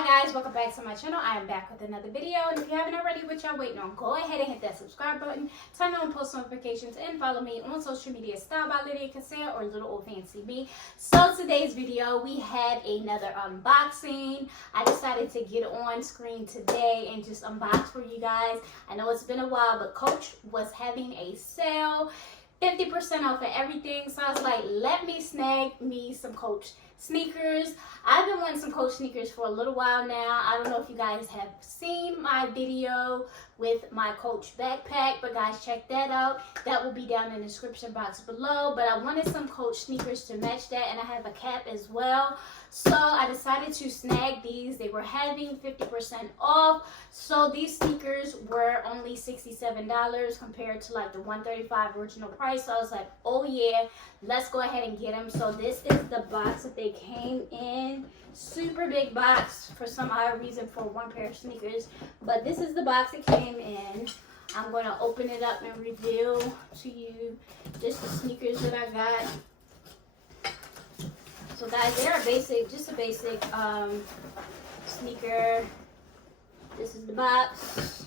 Hi guys, welcome back to my channel. I am back with another video, and if you haven't already, what y'all waiting on, go ahead and hit that subscribe button, turn on post notifications, and follow me on social media, Style by Lydiacassia or Littleohfancyme. So today's video, we have another unboxing. I decided to get on screen today and just unbox for you guys. I know it's been a while, but Coach was having a sale, 50% off of everything. So I was like, let me snag me some Coach sneakers. I've been wanting some Coach sneakers for a little while now. I don't know if you guys have seen my video with my Coach backpack, but guys, check that out. That will be down in the description box below. But I wanted some Coach sneakers to match that, and I have a cap as well. So I decided to snag these. They were having 50% off. So these sneakers were only $67 compared to like the $135 original price. So I was like, oh yeah, let's go ahead and get them. So this is the box that they came in. Super big box for some odd reason for one pair of sneakers. But this is the box it came in. I'm going to open it up and reveal to you just the sneakers that I got. So guys, they're a basic, just a basic sneaker. This is the box.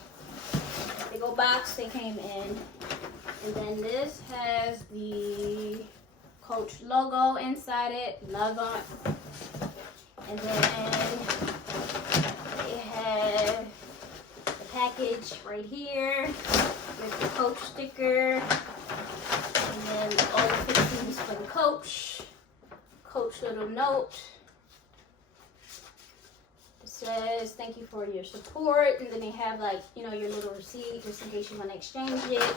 Big old box they came in. And then this has the Coach logo inside it. Love on. And then they have the package right here with the Coach sticker. And then all the fixings for the Coach little note. It says thank you for your support, and then they have like, you know, your little receipt just in case you want to exchange it.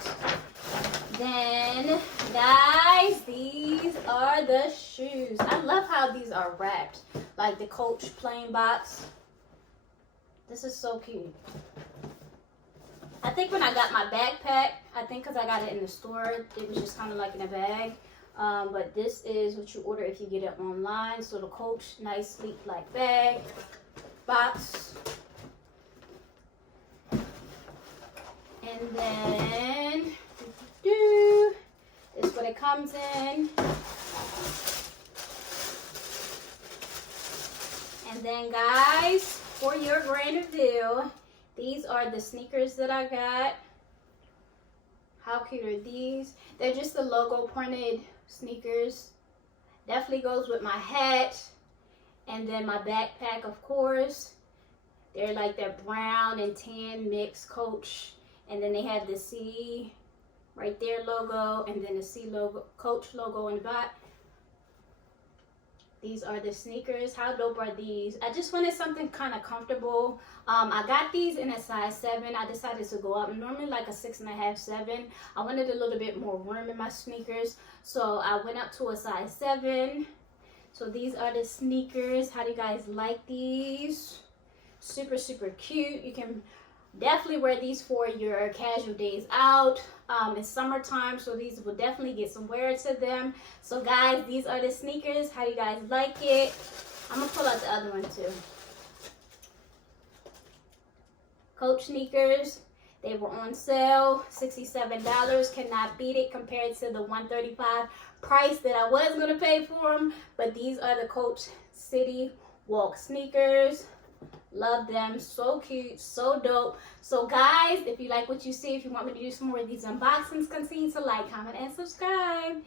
Then guys, these are the shoes. I love how these are wrapped, like the Coach plain box. This is so cute. I think when I got my backpack, I think because I got it in the store, it was just kind of like in a bag. But this is what you order if you get it online. So the Coach nice sleek black bag box, and then this is what it comes in. And then guys, for your grand reveal, these are the sneakers that I got. How cute are these? They're just the logo printed sneakers. Definitely goes with my hat and then my backpack, of course. They're like that brown and tan mixed Coach, and then they have the C right there logo, and then the C logo, Coach logo in the back. These are the sneakers. How dope are these? I just wanted something kind of comfortable. I got these in a size 7. I decided to go up. I'm normally like a 6.5, 7. I wanted a little bit more room in my sneakers, so I went up to a size 7. So these are the sneakers. How do you guys like these? Super, super cute. You can definitely wear these for your casual days out. It's summertime, so these will definitely get some wear to them. So guys, these are the sneakers. How do you guys like it? I'm gonna pull out the other one too. Coach sneakers. They were on sale, $67. Cannot beat it compared to the $135 price that I was gonna pay for them. But these are the Coach City Walk sneakers. Love them. So cute, so dope. So guys, if you like what you see, if you want me to do some more of these unboxings, continue to like, comment, and subscribe.